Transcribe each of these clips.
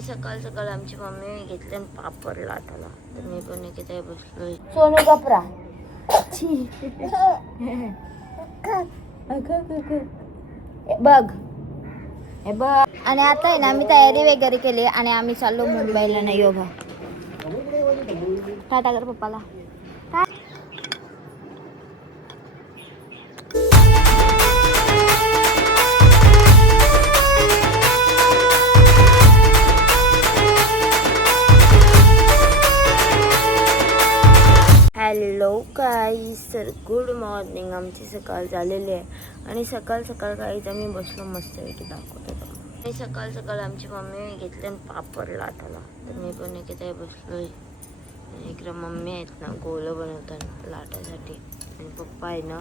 सकाळ सकाळ आमची मम्मी घेतले पापड लाटायला, तर मी पण इथे बसलोय. सोनू कपरा बघ हे बघ. आणि आता आहे ना आम्ही तयारी वगैरे केली आणि आम्ही चाललो मुंबईला. नाही हो बा, टाटा कर पप्पाला. हॅलो गाईज, तर गुड मॉर्निंग. आमची सकाळ झालेली आहे आणि सकाळ सकाळ गाईज आम्ही बसलो मस्त पैकी दाखवतो. आणि सकाळ सकाळ आमची मम्मी घेतले पापड लाटायला, तर मी पण इथे बसलोय. इकडे मम्मी आहेत ना गोलं बनवताना लाटायसाठी, आणि पप्पा आहे ना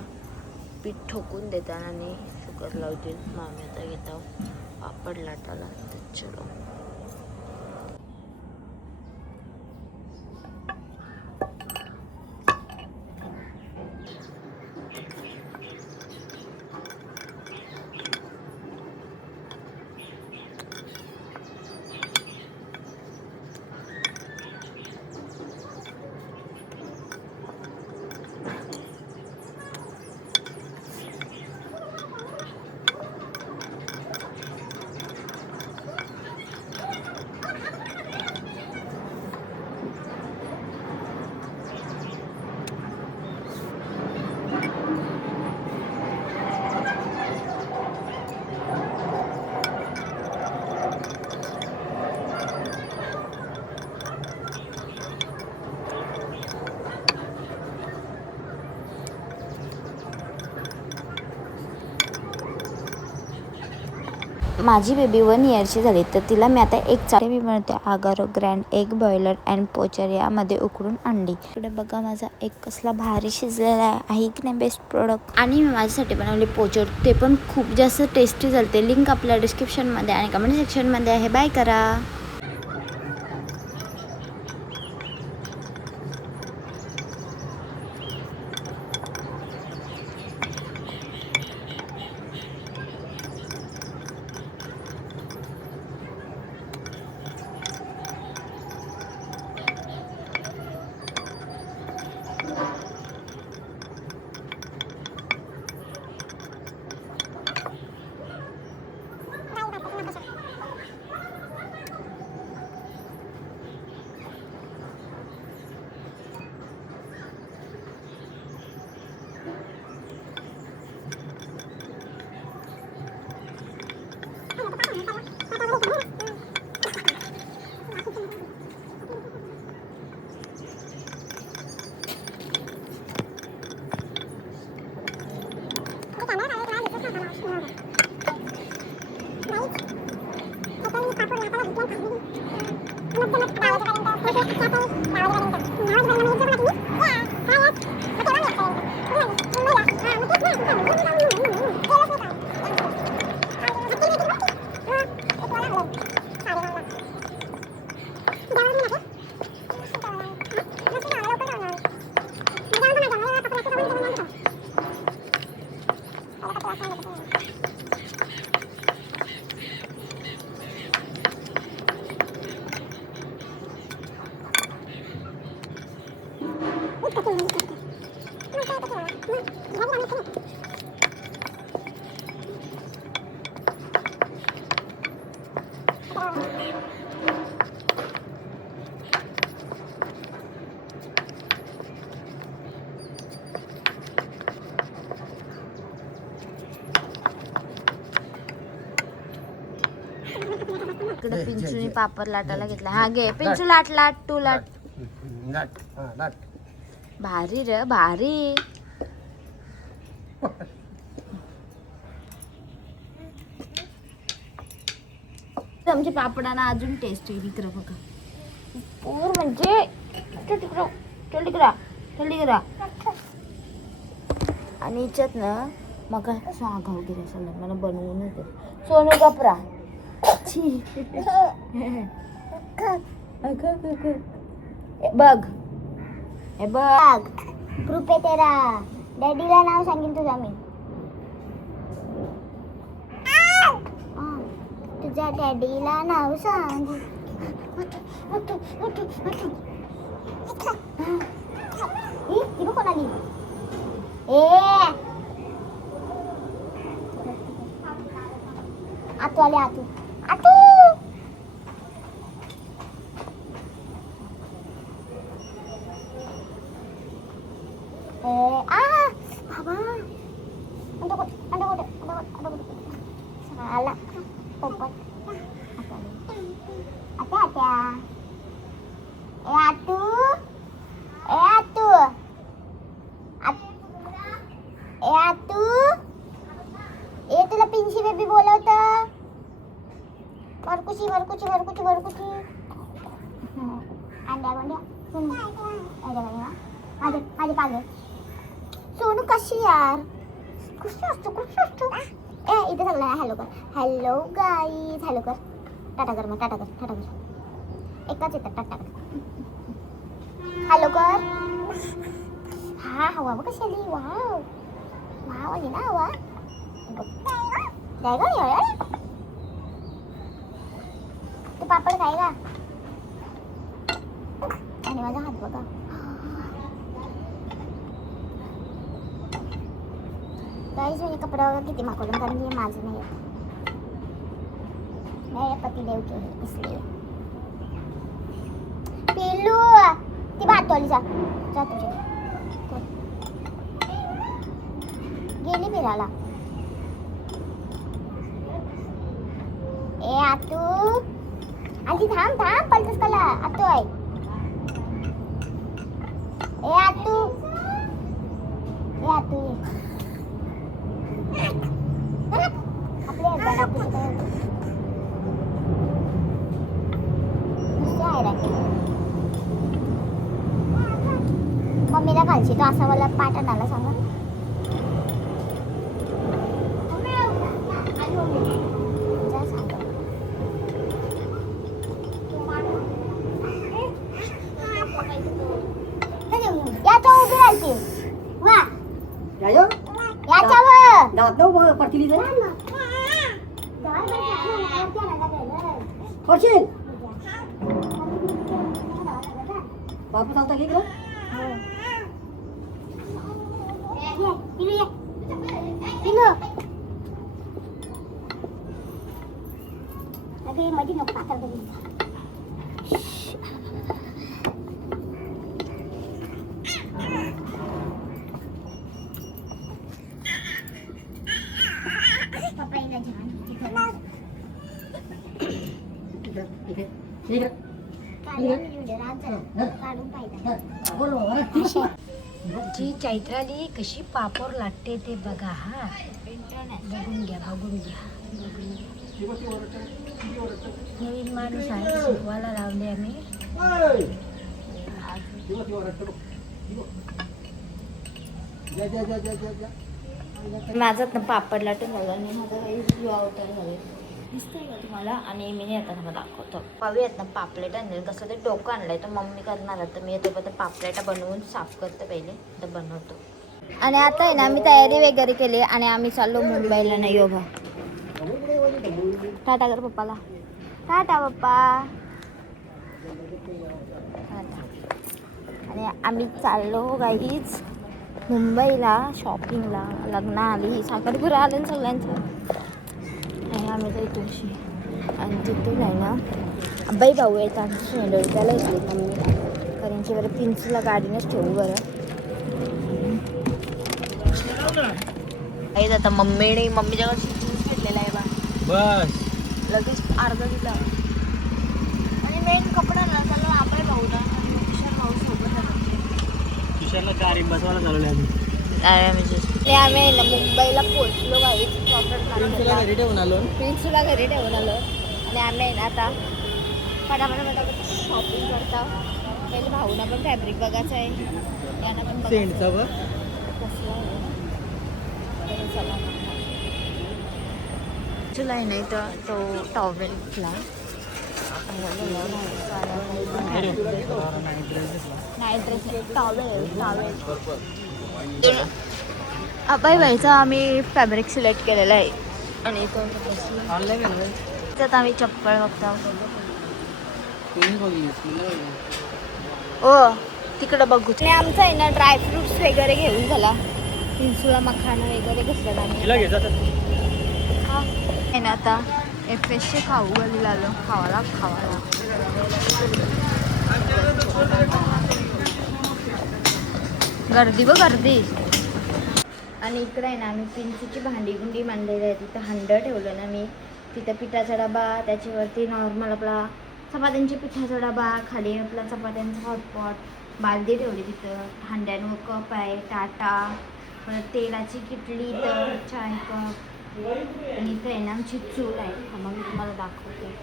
पीठ ठोकून देताना आणि शुगर लावतील. मामी आता घेता पापड लाटायला. तर चलो. माझी बेबी 1 इयरची झाली, तर तिला मी आता एक मी बनवते Agaro grand egg boiler and poacher यामध्ये उकडून अंडी. इकडे बघा माझा एक कसला भारी शिजलेला आहे की नाही, बेस्ट प्रोडक्ट. आणि मी माझ्यासाठी बनवले पोचर, ते पण खूप जास्त टेस्टी झालते. लिंक आपल्या डिस्क्रिप्शनमध्ये आणि कमेंट सेक्शनमध्ये आहे. बाय करा. इकडे पिंचूनी पापड लाटायला घेतला. हा घे पिंचू, लाट लाट तू लाट. भारी रे भारी. आमच्या पापडांना अजून टेस्ट येईल. इकडं बघा पूर म्हणजे तिकडा. आणि याच्यात ना मग आगाव गेला सगळं मला बनवून येते. सोनू कपरा बघ हे बघ ग्रुप आहे तेरा. डॅडीला नाव सांगेन तुझा मी. तुझ्या डॅडीला नाव सांग. ती बघ कोणाली ए आतू आले आतू आतू बाबा साला पोपट आता आता ए आतू ए आतू ए आतू ए तुला पिंशी बेबी बोलवत वरकुशी वरकुशी वरकुशी वरकुशी अंड्या गोंड्या माझे माझे पागे सोनू कशी यार कशी असतो ए इथे सगळ्यांना हॅलो कर हॅलो गाईज हॅलो कर टाटा कर मग टाटा कर एकच येतात टाटा कर हॅलो कर हा हवा बघ कशी आली वाव वाव आली ना हवा जाय ग तू पापड खाय का आणि माझा हात बघा गाईज म्हणजे कपडा वगैरे किती मागवलं कारण की माझं नाही येत मेरे पतिदेव के हैं इसलिए पिल्लू ती भातवाली जा जा तुझे गेली फिरायला ए आतू आधी थांब थांब पलटस कला आतू आहे ए आतू मम्मीला घालशी तो असा मला पाठ आणायला सांगा याच्या उभी राहते वा याच्यावर दात पडतील पडशील बापू सांगता की मध्ये नको पातळ कधी पप्पाईला जी चैत्राली कशी पापड लाटते ते बघा हा बघून घ्या नवीन माणूस आहे शिकवायला लावले आम्ही माझा ना पापड लाटून झालं आणि माझा काही अवतार झाले दिसतंय का तुम्हाला आणि मी आता मला दाखवतो पाहूयात ना पापलेट आणले कसं ते डोकं आणलंय तर मम्मी करणार तर मी येतो पापलेटा बनवून साफ करते पहिले तर बनवतो आणि आता आहे ना आम्ही तयारी वगैरे केली आणि आम्ही चाललो मुंबईला नाही योगा टाटा कर पप्पाला टाटा पप्पा आणि आम्ही चाललो गाईज मुंबईला शॉपिंगला लग्न आली साखरपुरा आलं सगळ्यांचं आणि आम्ही तर तुळशी आणि तिथून आहे ना बाई भाऊ आहेत आमची शेंडोळी त्याला येतली मम्मी कारण की बरं पिंचला गाडीनेच ठेवू बरं काही आता मम्मीने मम्मीच्या जीन्स घेतलेला आहे बा बस लगेच अर्धा दिला आणि मेन कपडा ना त्याला आबाई भाऊला आणि किशोर भाऊ सोबत किशोरला कार बसवायला चालवले म्हणजे आम्ही ना मुंबईला पोहोचलो काही प्रिन्सला घरी ठेवून आलो आणि आम्ही ना आता फटाफट शॉपिंग करता पहिले भाऊना पण फॅब्रिक बघायचं आहे त्यांना पण सेंटचा बघ कसला आहे चला तुला नाही तर तो टॉवेल घेतला नाही ड्रेस टॉवेल अबाई बाईचा आम्ही फॅब्रिक सिलेक्ट केलेला आहे आणि तो त्यात आम्ही चप्पल बघतो ओ तिकडं बघू. आणि आमचं आहे ना ड्रायफ्रुट्स वगैरे घेऊन झाला. पिंसूला मखाना वगैरे घेतलं आम्ही. आहे ना आता एफएसचे खाऊ गलीला आलो खावाला. गर्दी व गर्दी. आणि इकडे आहे ना आम्ही पिंचूची भांडी मांडलेली आहे. तिथं हंड ठेवलं ना मी. तिथं पिठाचा डबा, त्याच्यावरती नॉर्मल आपला चपात्यांच्या पिठाचा डबा, खाली आपला चपात्यांचा हॉटपॉट, बालदी ठेवली तिथं. हांड्यांवर कप आहे, टाटा, परत तेलाची किटली, तर चाय कप. आणि इथं आहे ना आमची चूल आहे. मग मी तुम्हाला दाखवते.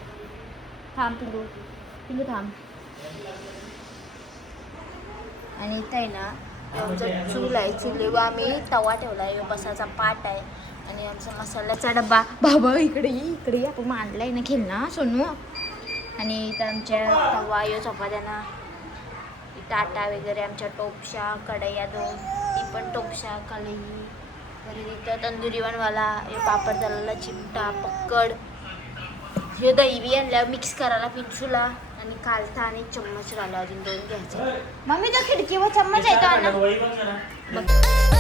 थांब पिलू थांब. आणि इथं आहे ना आमचं चूल आहे. चुलीवर आम्ही तवा ठेवला आहे. बसाचा पाट आहे. आणि आमचा मसाल्याचा डबा. बाबा इकडे आपण मांडला आहे ना खेळ ना सोनू. आणि इथं आमच्या तवा यो चपात्यांना टाटा वगैरे, आमच्या टोपशा, कढया 2, ती पण टोपशा, कढई. परत इथं तंदुरी बनवाला, हे पापड तळायला चिमटा, पक्कड, हे दही आणल्या मिक्स करायला पिंचूला. आणि कालता आणि चम्मच राहिला अजून 2 घ्यायचे. मम्मी तो खिडकीवर चम्मच आहे का ना बघ.